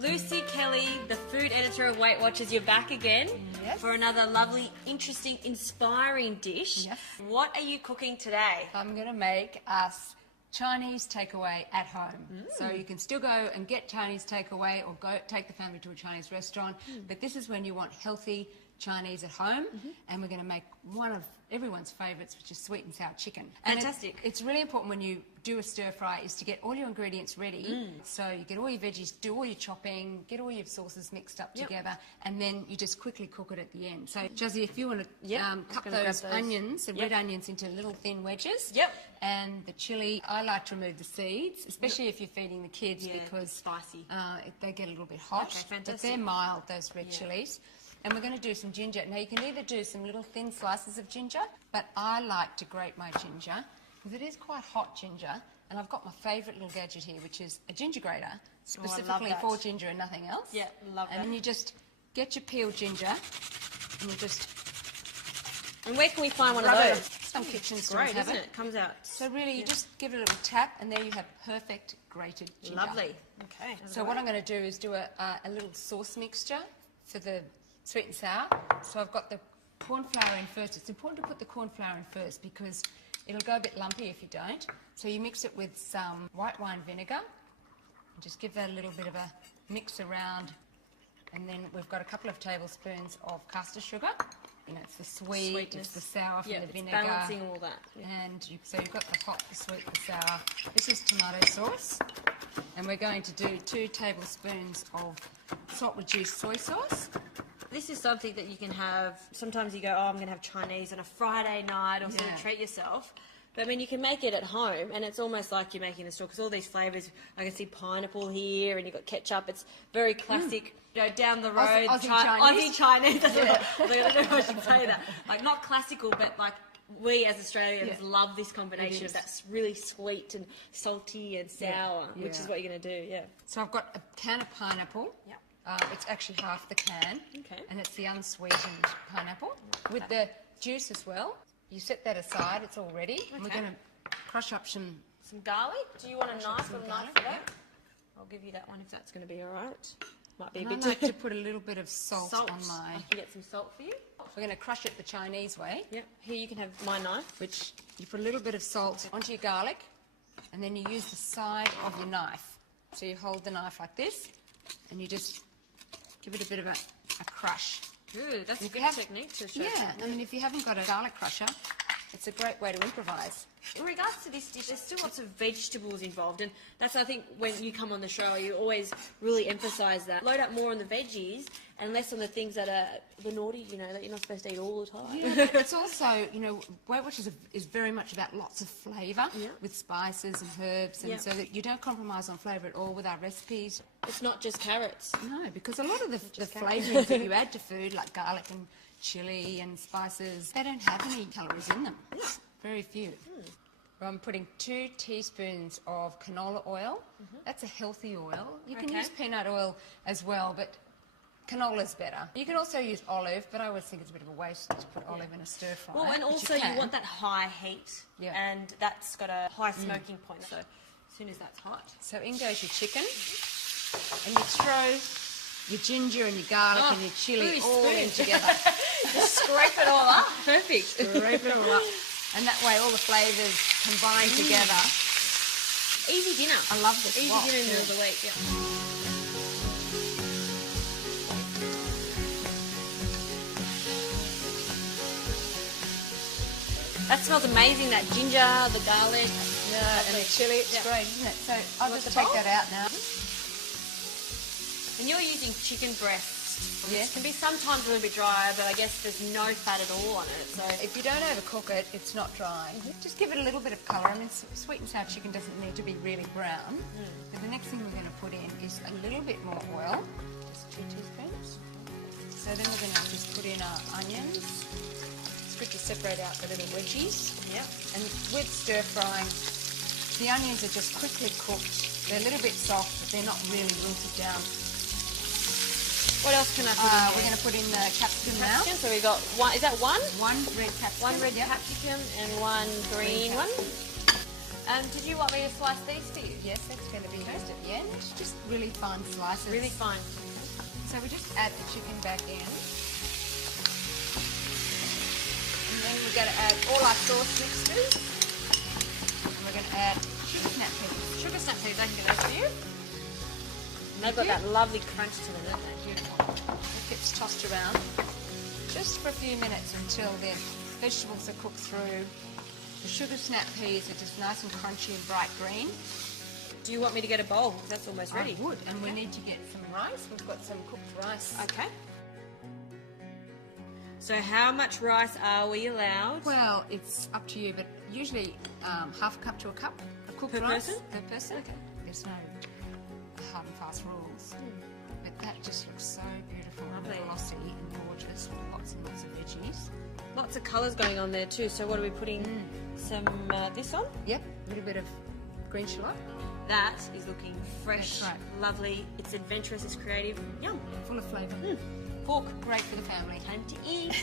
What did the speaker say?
Lucy Kelly, the food editor of Weight Watchers, you're back again for another lovely, interesting, inspiring dish. Yes. What are you cooking today? I'm going to make us Chinese takeaway at home. So you can still go and get Chinese takeaway or go take the family to a Chinese restaurant, but this is when you want healthy Chinese at home, and we're going to make one of everyone's favourites, which is sweet and sour chicken. Fantastic. And it's really important when you do a stir fry is to get all your ingredients ready. So you get all your veggies, do all your chopping, get all your sauces mixed up together, and then you just quickly cook it at the end. So Jazzy, if you want to cut those onions, the red onions, into little thin wedges. And the chilli, I like to remove the seeds, especially if you're feeding the kids because spicy. They get a little bit hot. Okay, fantastic. But they're mild, those red chilies. And we're going to do some ginger. Now, you can either do some little thin slices of ginger, but I like to grate my ginger because it is quite hot ginger. And I've got my favourite little gadget here, which is a ginger grater, specifically for ginger and nothing else. Yeah, love that. And then you just get your peeled ginger and you just... And where can we find one of those? Some kitchen stores Great, have isn't it? It comes out. So really, you just give it a little tap, and there you have perfect grated ginger. Lovely. Okay. So what I'm going to do is do a little sauce mixture for the sweet and sour. So I've got the corn flour in first. It's important to put the corn flour in first because it'll go a bit lumpy if you don't. So you mix it with some white wine vinegar. And just give that a little bit of a mix around. And then we've got a couple of tablespoons of caster sugar. You know, it's the sweet, it's the sour from the vinegar. Balancing all that. And so you've got the hot, the sweet, the sour. This is tomato sauce. And we're going to do 2 tablespoons of salt reduced soy sauce. This is something that you can have. Sometimes you go, oh, I'm going to have Chinese on a Friday night or sort of treat yourself. But I mean, you can make it at home, and it's almost like you're making a store because all these flavours. I can see pineapple here, and you've got ketchup. It's very classic. You know, down the road, Aussie Chinese. That's what I don't know if I should say that. Like not classical, but like we as Australians love this combination of that's really sweet and salty and sour, which is what you're going to do. Yeah. So I've got a can of pineapple. It's actually half the can, and it's the unsweetened pineapple with the juice as well. You set that aside; it's all ready. And we're going to crush up some garlic. Do you want a knife for that? I'll give you that one if that's going to be all right. Might be a bit. I like to put a little bit of salt on my. I can get some salt for you. We're going to crush it the Chinese way. Yep. Here you can have my knife. Which you put a little bit of salt onto your garlic, and then you use the side of your knife. So you hold the knife like this, and you just give it a bit of a crush. Good, that's a good technique to show. Yeah, I mean, if you haven't got a garlic crusher, it's a great way to improvise. In regards to this dish, there's still lots of vegetables involved, and that's, I think, when you come on the show, you always really emphasise that. Load up more on the veggies and less on the things that are the naughty, you know, that you're not supposed to eat all the time. Yeah, but it's also, you know, Weight Watchers is very much about lots of flavour with spices and herbs, and so that you don't compromise on flavour at all with our recipes. It's not just carrots. No, because a lot of the flavourings that you add to food, like garlic and chilli and spices, they don't have any calories in them. Very few. I'm putting 2 teaspoons of canola oil. That's a healthy oil. You can use peanut oil as well, but canola's better. You can also use olive, but I always think it's a bit of a waste to put olive in a stir fry. Well, and also you want that high heat, and that's got a high smoking point, so as soon as that's hot. So in goes your chicken, and you throw your ginger and your garlic and your chilli all in together. Just scrape it all up. Perfect. Scrape it all up. And that way all the flavours combine together. Easy dinner. I love this. Easy dinner in the middle of the week, That smells amazing, that ginger, the garlic. And the chilli, it's great, isn't it? So I'll just take that out now. And you're using chicken breast. It can be sometimes a little bit drier, but I guess there's no fat at all on it. So if you don't overcook it, it's not dry. Just give it a little bit of colour. I mean, sweet and sour chicken doesn't need to be really brown. But the next thing we're going to put in is a little bit more oil, just 2 teaspoons. So then we're going to just put in our onions. It's good to separate out the little wedgies. And with stir frying, the onions are just quickly cooked. They're a little bit soft, but they're not really wilted down. What else can I put in? We're going to put in the capsicum now. So we've got one. Is that one? One red capsicum. One red capsicum and one green one. Did you want me to slice these for you? Yes, that's going to be just at the end. Just really fine slices. Really fine. So we just add the chicken back in. And then we're going to add all our sauce mixtures. And we're going to add sugar snap peas. Sugar snap peas, I can get those for you. And they've got that lovely crunch to them, don't they? Beautiful. It gets tossed around just for a few minutes until the vegetables are cooked through. The sugar snap peas are just nice and crunchy and bright green. Do you want me to get a bowl? That's almost ready. I would. And we need to get some rice. We've got some cooked rice. Okay. So how much rice are we allowed? Well, it's up to you, but usually half a cup to a cup of cooked Per rice. person? Per person. Okay. There's no hard and fast rules. But that just looks so beautiful Lovely. and glossy and gorgeous with lots and lots of veggies. Lots of colours going on there too. So what are we putting some this on? Yep, a little bit of green shallot. That is looking fresh, That's right. lovely. It's adventurous, it's creative. Yum. Full of flavour. Pork. Great for the family. Time to eat.